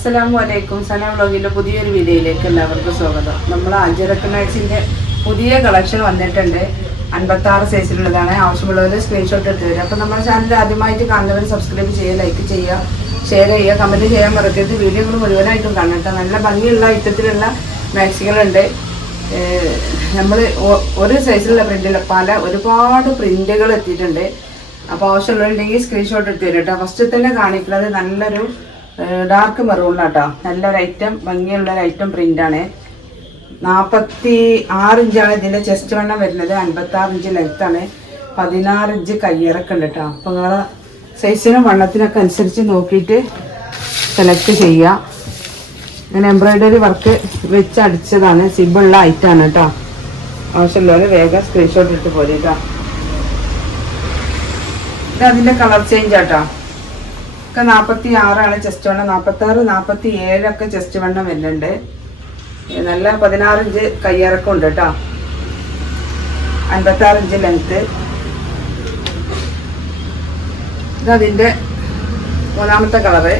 അസ്സലാമലൈക്കും. സന വ്ളോഗിൻ്റെ പുതിയൊരു വീഡിയോയിലേക്ക് എല്ലാവർക്കും സ്വാഗതം. നമ്മൾ അജറക് മാക്സിൻ്റെ പുതിയ കളക്ഷൻ വന്നിട്ടുണ്ട്. 56 സൈസിലുള്ളതാണ്. ആവശ്യമുള്ളവർ സ്ക്രീൻഷോട്ട് എടുത്ത് വരും. അപ്പോൾ നമ്മുടെ ചാനൽ ആദ്യമായിട്ട് കാണുന്നവർ സബ്സ്ക്രൈബ് ചെയ്യുക, ലൈക്ക് ചെയ്യുക, ഷെയർ ചെയ്യുക, കമൻറ്റ് ചെയ്യാൻ മറക്കരുത്. വീഡിയോകൾ മുഴുവനായിട്ടും കാണട്ടെ. നല്ല ഭംഗിയുള്ള ഐറ്റത്തിലുള്ള മാക്സികളുണ്ട്. നമ്മൾ ഒരു സൈസിലുള്ള പ്രിൻ്റിൽ ഒരുപാട് പ്രിൻ്റുകൾ എത്തിയിട്ടുണ്ട്. അപ്പോൾ ആവശ്യമുള്ളവരുണ്ടെങ്കിൽ സ്ക്രീൻഷോട്ട് എടുത്ത് വരും കേട്ടോ. ഫസ്റ്റ് തന്നെ കാണിക്കുന്നത് നല്ലൊരു ഡാർക്ക് മെറൂണിലാട്ടോ. നല്ലൊരു ഐറ്റം, ഭംഗിയുള്ളൊരു ഐറ്റം പ്രിൻ്റാണ്. 46 ഇഞ്ചാണ് ഇതിൻ്റെ ചെസ്റ്റ് വണ്ണം വരുന്നത്. 56 ഇഞ്ച് ലെങ്ത്താണ്. 16 ഇഞ്ച് കയ്യിറക്കം ഉണ്ട് കേട്ടോ. അപ്പോൾ നിങ്ങൾ സൈസിനും വണ്ണത്തിനൊക്കെ അനുസരിച്ച് നോക്കിയിട്ട് സെലക്ട് ചെയ്യുക. അങ്ങനെ എംബ്രോയിഡറി വർക്ക് വെച്ച് അടിച്ചതാണ്. സിബുള്ള ഐറ്റമാണ് കേട്ടോ. ആവശ്യമുള്ളവർ വേഗം സ്ക്രീൻഷോട്ട് ഇട്ട് പോലെ കേട്ടോ. ഇത് അതിൻ്റെ കളർ ചേഞ്ച് ആട്ടോ. ഒക്കെ 46 ചെസ്റ്റ് വണ്ണം. 46, 47 ഒക്കെ ചെസ്റ്റ് വണ്ണം വരുന്നുണ്ട്. നല്ല 16 ഇഞ്ച് കയ്യിറക്കം ഉണ്ട് കേട്ടോ. 56 ഇഞ്ച് ലെങ്ത്ത്. ഇതതിൻ്റെ മൂന്നാമത്തെ കളറ്,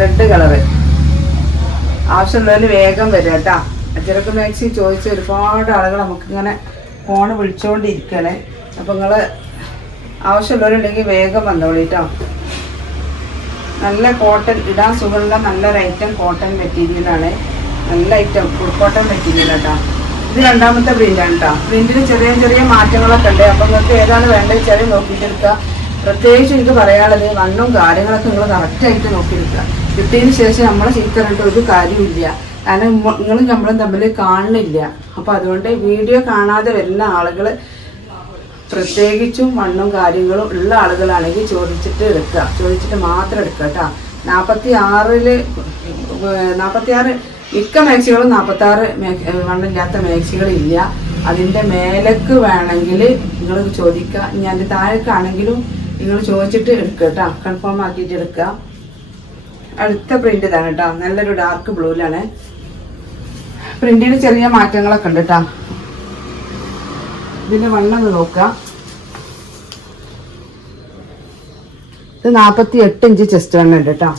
റെഡ് കളറ്. ആവശ്യമുള്ളതിൽ വേഗം വരും കേട്ടോ. അജറക് മാക്സി ചോദിച്ച ഒരുപാട് ആളുകൾ നമുക്കിങ്ങനെ ഫോണ് വിളിച്ചുകൊണ്ടിരിക്കണേ. അപ്പോൾ നിങ്ങൾ ആവശ്യമുള്ളവരുണ്ടെങ്കിൽ വേഗം വന്നോളിട്ടോ. നല്ല കോട്ടൺ, ഇടാൻ സുഖമുള്ള നല്ലൊരു ഐറ്റം കോട്ടൺ മെറ്റീരിയലാണ്. നല്ല ഐറ്റം ഫുൾ കോട്ടൺ മെറ്റീരിയൽ കേട്ടോ. ഇത് രണ്ടാമത്തെ പ്രിൻ്റാണ് കേട്ടോ. പ്രിൻറ്റിന് ചെറിയ ചെറിയ മാറ്റങ്ങളൊക്കെ ഉണ്ട്. അപ്പോൾ നിങ്ങൾക്ക് ഏതാണ് വേണ്ടത് വെച്ചാൽ നോക്കിയിട്ടെടുക്കുക. പ്രത്യേകിച്ച് എനിക്ക് പറയാനുള്ളത് വണ്ണും കാര്യങ്ങളൊക്കെ നിങ്ങൾ കറക്റ്റായിട്ട് നോക്കിയെടുക്കുക. കിട്ടിയതിന് ശേഷം നമ്മളെ ചീത്ത പറഞ്ഞിട്ട് ഒരു കാര്യമില്ല. കാരണം നിങ്ങളും നമ്മളും തമ്മിൽ കാണുന്നില്ല. അപ്പോൾ അതുകൊണ്ട് വീഡിയോ കാണാതെ വരുന്ന ആളുകൾ, പ്രത്യേകിച്ചും മണ്ണും കാര്യങ്ങളും ഉള്ള ആളുകളാണെങ്കിൽ ചോദിച്ചിട്ട് എടുക്കുക. ചോദിച്ചിട്ട് മാത്രം എടുക്കുക കേട്ടോ. 46 മിക്ക മാക്സികളും 46 മണ്ണില്ലാത്ത മാക്സികളില്ല. അതിൻ്റെ മേലേക്ക് വേണമെങ്കിൽ നിങ്ങൾ ചോദിക്കുക. ഇനി അതിൻ്റെ താഴേക്കാണെങ്കിലും നിങ്ങൾ ചോദിച്ചിട്ട് എടുക്കുക കേട്ടോ. കൺഫേം ആക്കിയിട്ട് എടുക്കുക. അടുത്ത പ്രിൻ്റ് ഇതാണ് കേട്ടോ. നല്ലൊരു ഡാർക്ക് ബ്ലൂവിലാണ്. പ്രിൻറ്റിന് ചെറിയ മാറ്റങ്ങളൊക്കെ ഉണ്ട് കേട്ടോ. ഇതിൻ്റെ വണ്ണം നോക്കുക. ഇത് 48 ഇഞ്ച് ചെസ്റ്റ് വണ്ണം ഉണ്ട് കേട്ടോ.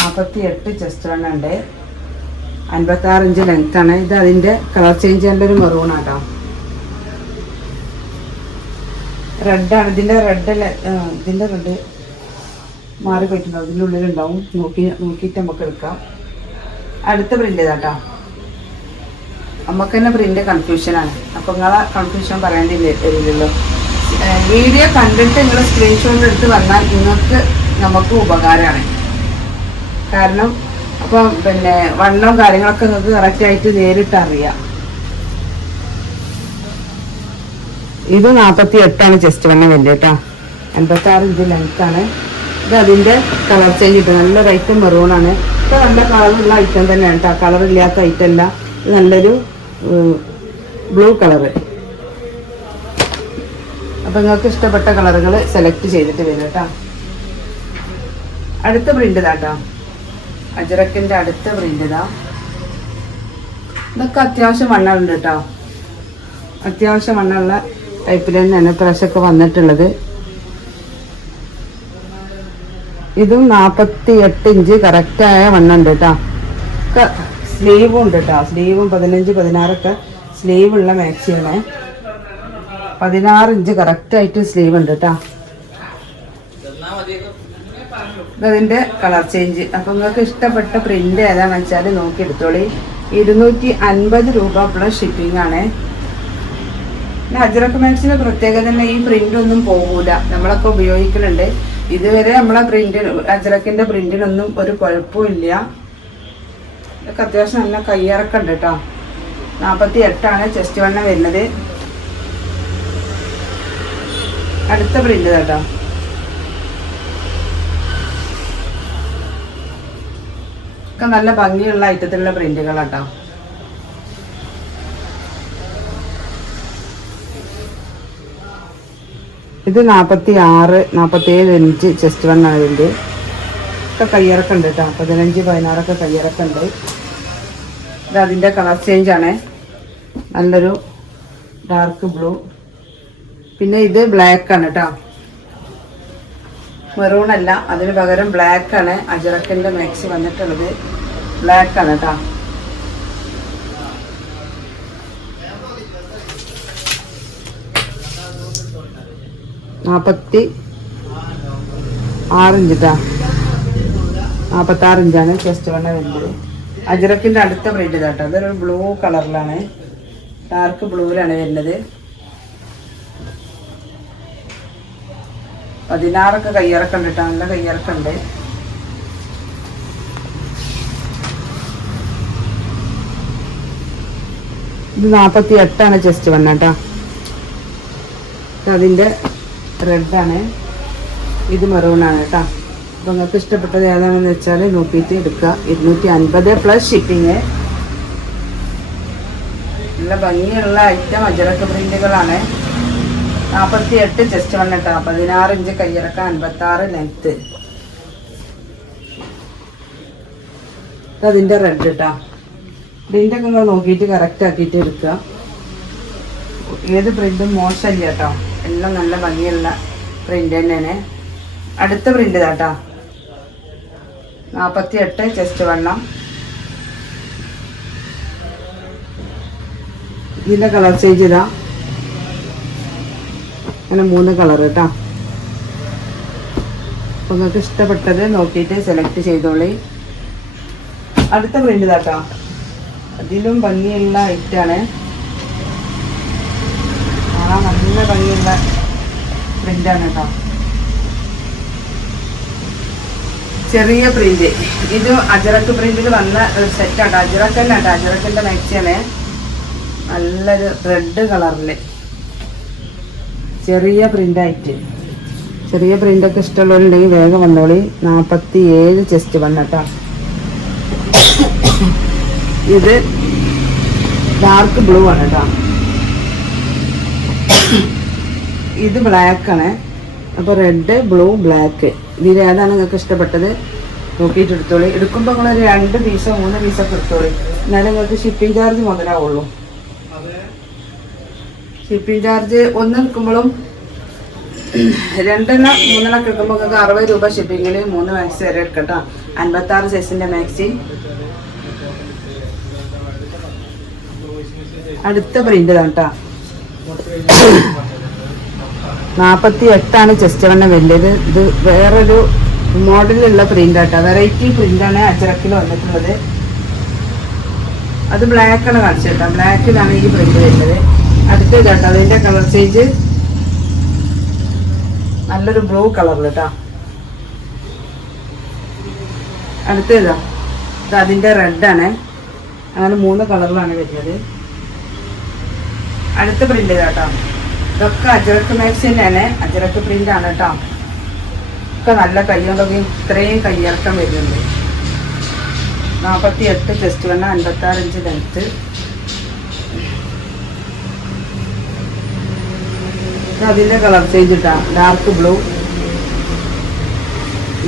48 ചെസ്റ്റ് വണ്ണം ഉണ്ട്. 56 ഇഞ്ച് ലെങ്ത് ആണ്. ഇത് അതിൻ്റെ കളർ ചേഞ്ച് നല്ലൊരു മെറൂണാണ് കേട്ടോ. റെഡാണ്. ഇതിൻ്റെ റെഡ് മാറിപ്പോയിട്ടുണ്ടാവും. ഇതിൻ്റെ ഉള്ളിലുണ്ടാവും. നോക്കിയിട്ട് നമുക്ക് എടുക്കാം. അടുത്ത പ്രിൻ്റ് ഇതാട്ടോ. നമുക്ക് തന്നെ പ്രിൻ്റ് കൺഫ്യൂഷനാണ്. അപ്പോൾ നിങ്ങളെ കൺഫ്യൂഷൻ പറയേണ്ടില്ലല്ലോ. വീഡിയോ കണ്ടിട്ട് നിങ്ങൾ സ്ക്രീൻഷോട്ട് എടുത്ത് വന്നാൽ നമുക്ക് ഉപകാരമാണ്. കാരണം അപ്പോൾ പിന്നെ വണ്ണവും കാര്യങ്ങളൊക്കെ നിങ്ങൾക്ക് കറക്റ്റായിട്ട് നേരിട്ട് അറിയാം. ഇത് 48 ചെസ്റ്റ് വണ്ണം വരുന്നത് കേട്ടോ. 56 ഇഞ്ച് ലെങ്ത്താണ്. ഇത് അതിൻ്റെ കളർ ചേഞ്ച് കിട്ടും. നല്ലൊരു ഐറ്റം മെറൂണാണ്. ഇപ്പോൾ നല്ല കളറുള്ള ഐറ്റം തന്നെയാണ് കേട്ടോ. കളറില്ലാത്ത ഐറ്റം അല്ല. ഇത് നല്ലൊരു ബ്ലൂ കളറ്. അപ്പം നിങ്ങൾക്ക് ഇഷ്ടപ്പെട്ട കളറുകൾ സെലക്ട് ചെയ്തിട്ട് വരും കേട്ടോ. അടുത്ത പ്രിൻ്റ് ഇതാട്ടോ. അജറക്കിൻ്റെ അടുത്ത പ്രിൻ്റ് ഇതാ. ഇതൊക്കെ അത്യാവശ്യം വണ്ണമുണ്ട് കേട്ടോ. അത്യാവശ്യം വണ്ണമുള്ള ടൈപ്പിൽ തന്നെയാണ് പ്രാവശ്യമൊക്കെ വന്നിട്ടുള്ളത്. ഇതും 48 ഇഞ്ച് കറക്റ്റായ വണ്ണമുണ്ട് കേട്ടോ. ഒക്കെ സ്ലീവും ഉണ്ട് കേട്ടോ. സ്ലീവും 15, 16 ഒക്കെ സ്ലീവുള്ള മാക്സിയാണ്. 16 ഇഞ്ച് കറക്റ്റായിട്ട് സ്ലീവ് ഉണ്ട് കേട്ടോ. ഇതതിൻ്റെ കളർ ചേഞ്ച്. അപ്പം നിങ്ങൾക്ക് ഇഷ്ടപ്പെട്ട പ്രിൻ്റ് ഏതാണെന്ന് വെച്ചാൽ നോക്കി എടുത്തോളി. 250 രൂപ പ്ലസ് ഷിപ്പിംഗ് ആണ്. പിന്നെ അജറക് മാക്സിൻ്റെ പ്രത്യേകത തന്നെ ഈ പ്രിൻ്റ് ഒന്നും പോകൂല. നമ്മളൊക്കെ ഉപയോഗിക്കുന്നുണ്ട്. ഇതുവരെ നമ്മളെ അജറക്കിൻ്റെ പ്രിൻറ്റിനൊന്നും ഒരു കുഴപ്പമില്ല. ഇതൊക്കെ അത്യാവശ്യം നല്ല കയ്യിറക്കം ഉണ്ട് കേട്ടോ. 48 ചെസ്റ്റ് വണ്ണം വരുന്നത്. അടുത്ത പ്രിൻ്റ് കേട്ടോ. ഒക്കെ നല്ല ഭംഗിയുള്ള ഐറ്റത്തിലുള്ള പ്രിൻ്റുകളാട്ടോ. ഇത് 46, 47 ഇഞ്ച് ചെസ്റ്റ് വണ്ണാണ് ഇതിൻ്റെ. ഒക്കെ കയ്യിറക്കം ഉണ്ട് കേട്ടോ. 15, 16 ഒക്കെ കയ്യിറക്കം ഉണ്ട്. ഇത് അതിൻ്റെ കളർ ചേഞ്ചാണ്. നല്ലൊരു ഡാർക്ക് ബ്ലൂ. പിന്നെ ഇത് ബ്ലാക്ക് ആണ് കേട്ടോ. മെറൂൺ അല്ല, അതിന് പകരം ബ്ലാക്കാണ് അജറക്കിൻ്റെ മാക്സി വന്നിട്ടുള്ളത്. ബ്ലാക്കാണ് കേട്ടോ. നാൽപ്പത്തി 6 ഇഞ്ച് കേട്ടോ. 46 ഇഞ്ചാണ് ചെസ്റ്റ് വണ്ണ വരുന്നത്. അജറക്കിൻ്റെ അടുത്ത പ്രിന്റ് കേട്ടോ. അതൊരു ബ്ലൂ കളറിലാണ്, ഡാർക്ക് ബ്ലൂവിലാണ് വരുന്നത്. 16 കയ്യിറക്കുണ്ട് കേട്ടോ, നല്ല കയ്യിറക്കുണ്ട്. ഇത് 48 ചെസ്റ്റ് വണ്ണ കേട്ടോ. അതിൻ്റെ റെഡാണ്, ഇത് മെറൂണാണ് കേട്ടോ. അപ്പോൾ നിങ്ങൾക്ക് ഇഷ്ടപ്പെട്ടത് ഏതാണെന്ന് വെച്ചാൽ നോക്കിയിട്ട് എടുക്കുക. 250 പ്ലസ് ഷിപ്പിങ്. നല്ല ഭംഗിയുള്ള ഐറ്റം അജറക്ക് പ്രിന്റുകളാണ്. 48 ചെസ്റ്റ് വണ്ണ കേട്ടോ. 16 ഇഞ്ച് കയ്യിറക്കം, 56 ലെങ്ത്ത്. അതിൻ്റെ റെഡ് കേട്ടോ. പ്രിൻ്റൊക്കെ നിങ്ങൾ നോക്കിയിട്ട് കറക്റ്റ് ആക്കിയിട്ട് എടുക്കുക. ഏത് പ്രിന്റും മോശമില്ല കേട്ടോ, എല്ലാം നല്ല ഭംഗിയുള്ള പ്രിന്റ് തന്നെയാണ്. അടുത്ത പ്രിന്റ് കേട്ടോ. 48 ചെസ്റ്റ് വണ്ണം. ഇതിൻ്റെ കളർ ചേഞ്ച് ഇതാ, അങ്ങനെ 3 കളർ കേട്ടോ. അപ്പോൾ നിങ്ങൾക്ക് ഇഷ്ടപ്പെട്ടത് നോക്കിയിട്ട് സെലക്ട് ചെയ്തോളി. അടുത്ത പ്രിന്റ് കേട്ടോ. അതിലും ഭംഗിയുള്ള ഐറ്റാണ്. നല്ല ഭംഗിയുള്ള പ്രിന്റാണ് കേട്ടോ. ചെറിയ പ്രിന്റ്. ഇത് അജറക്ക് പ്രിന്റിൽ വന്ന ഒരു സെറ്റാണ്. അജറക്ക് തന്നെ കേട്ടോ, അജറക്കിൻ്റെ മാക്സിയാണ്. നല്ലൊരു റെഡ് കളറില് ചെറിയ പ്രിന്റായിട്ട്. ചെറിയ പ്രിന്റൊക്കെ ഇഷ്ടമുള്ളവരുണ്ടെങ്കിൽ വേഗം വന്നോളി. 47 ചെസ്റ്റ് വണ്ണ കേട്ടോ. ഇത് ഡാർക്ക് ബ്ലൂ ആണ് കേട്ടോ. ഇത് ബ്ലാക്കാണ്. അപ്പോൾ റെഡ്, ബ്ലൂ, ബ്ലാക്ക്, ഇതിൽ ഏതാണ് നിങ്ങൾക്ക് ഇഷ്ടപ്പെട്ടത് നോക്കിയിട്ട് എടുത്തോളി. എടുക്കുമ്പോൾ നിങ്ങൾ 2 പീസോ 3 പീസൊക്കെ എടുത്തോളി, എന്നാലും നിങ്ങൾക്ക് ഷിപ്പിംഗ് ചാർജ് മുതലാവുള്ളൂ. ഷിപ്പിംഗ് ചാർജ് ഒന്ന് എടുക്കുമ്പോഴും 2 3 എടുക്കുമ്പോൾ നിങ്ങൾക്ക് 60 രൂപ ഷിപ്പിങ്ങിൽ 3 മാക്സി വരെ എടുക്കട്ടോ. 56 സൈസിൻ്റെ മാക്സി. അടുത്ത പ്രിന്റ് കേട്ടോ. 48 ചെസ്റ്റ് വണ്ണ വലിയത്. ഇത് വേറൊരു മോഡലുള്ള പ്രിന്റ് ആട്ടോ, വെറൈറ്റി പ്രിന്റാണ് അജറക്കിൽ വന്നിട്ടുള്ളത്. അത് ബ്ലാക്കാണ് കാണിച്ചു കേട്ടോ. ബ്ലാക്കിലാണ് ഈ പ്രിന്റ് വരുന്നത്. അടുത്തത് കേട്ടോ, അതിൻ്റെ കളർ ചേഞ്ച് നല്ലൊരു ബ്ലൂ കളറിൽ കേട്ടോ. അടുത്തതാ, ഇത് അതിൻ്റെ റെഡാണ്. അങ്ങനെ 3 കളറിലാണ് വരുന്നത്. അടുത്ത പ്രിന്റ് കേട്ടോ. ഇതൊക്കെ അജറക്ക് മാക്സി തന്നെയാണ്, അജറക്ക് പ്രിന്റ് ആണ് കേട്ടോ. ഒക്കെ നല്ല കയ്യൊക്കെ ഇത്രയും കയ്യിറക്കം വരുന്നുണ്ട്. 48 ചെസ്റ്റ് വണ്ണ, 56 ഇഞ്ച് ലെങ്ത്ത്. അതിൻ്റെ കളർ ചേഞ്ച് ഇട്ടാ, ഡാർക്ക് ബ്ലൂ,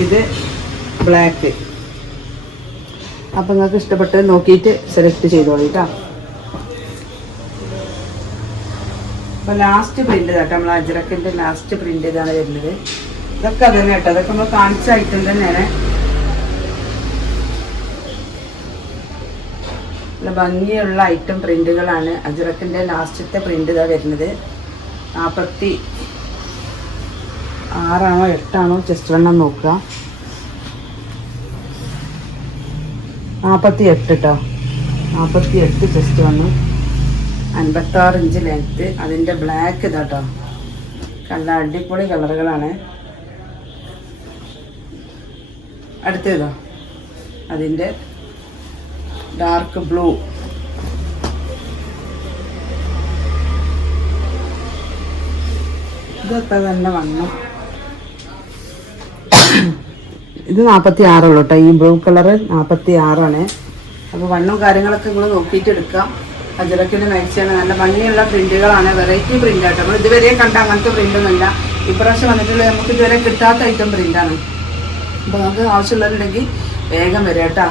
ഇത് ബ്ലാക്ക്. അപ്പം നിങ്ങൾക്ക് ഇഷ്ടപ്പെട്ടത് നോക്കിയിട്ട് സെലക്ട് ചെയ്തോളൂ കേട്ടോ. അപ്പോൾ ലാസ്റ്റ് പ്രിന്റ് കേട്ടോ, നമ്മൾ അജറക്കിൻ്റെ ലാസ്റ്റ് പ്രിന്റ് ഇതാണ് വരുന്നത്. ഇതൊക്കെ അത് തന്നെ കേട്ടോ, അതൊക്കെ നമ്മൾ കാണിച്ച ഐറ്റം തന്നെയാണ്. നല്ല ഭംഗിയുള്ള ഐറ്റം പ്രിന്റുകളാണ്. അജറക്കിൻ്റെ ലാസ്റ്റത്തെ പ്രിന്റ് ഇതാണ് വരുന്നത്. 46 8 ചെസ്റ്റ് വണ്ണം നോക്കുക. 48 കേട്ടോ. 48 ചെസ്റ്റ് വണ്ണം, 56 ഇഞ്ച് ലെങ്ത്ത്. അതിൻ്റെ ബ്ലാക്ക് ഇതാട്ടോ. നല്ല അടിപൊളി കളറുകളാണ്. അടുത്തതോ അതിൻ്റെ ഡാർക്ക് ബ്ലൂ. ഇതൊക്കെ തന്നെ വണ്ണം. ഇത് 46 ഉള്ളൂ കേട്ടോ. ഈ ബ്ലൂ കളറ് 46. അപ്പോൾ വണ്ണും കാര്യങ്ങളൊക്കെ നിങ്ങൾ നോക്കിയിട്ട് എടുക്കാം. അജറക്കിൻ്റെ മാക്സിയാണ്. നല്ല ഭംഗിയുള്ള പ്രിന്റുകളാണ്, വെറൈറ്റി പ്രിന്റ് ആട്ടോ. നമ്മൾ ഇതുവരെ കണ്ട അങ്ങനത്തെ പ്രിന്റൊന്നുമില്ല. ഇപ്രാവശ്യം വന്നിട്ടുള്ളത് നമുക്ക് ഇതുവരെ കിട്ടാത്ത ഐറ്റം പ്രിന്റാണ്. അപ്പോൾ നമുക്ക് ആവശ്യമുള്ളവരുണ്ടെങ്കിൽ വേഗം വരാം കേട്ടോ.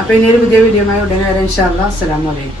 അപ്പോൾ ഇനിയൊരു പുതിയ വീഡിയോയുമായി ഉടനെ വരാം. ഇൻഷാ അല്ലാഹ്. അസ്സലാമു അലൈക്കും.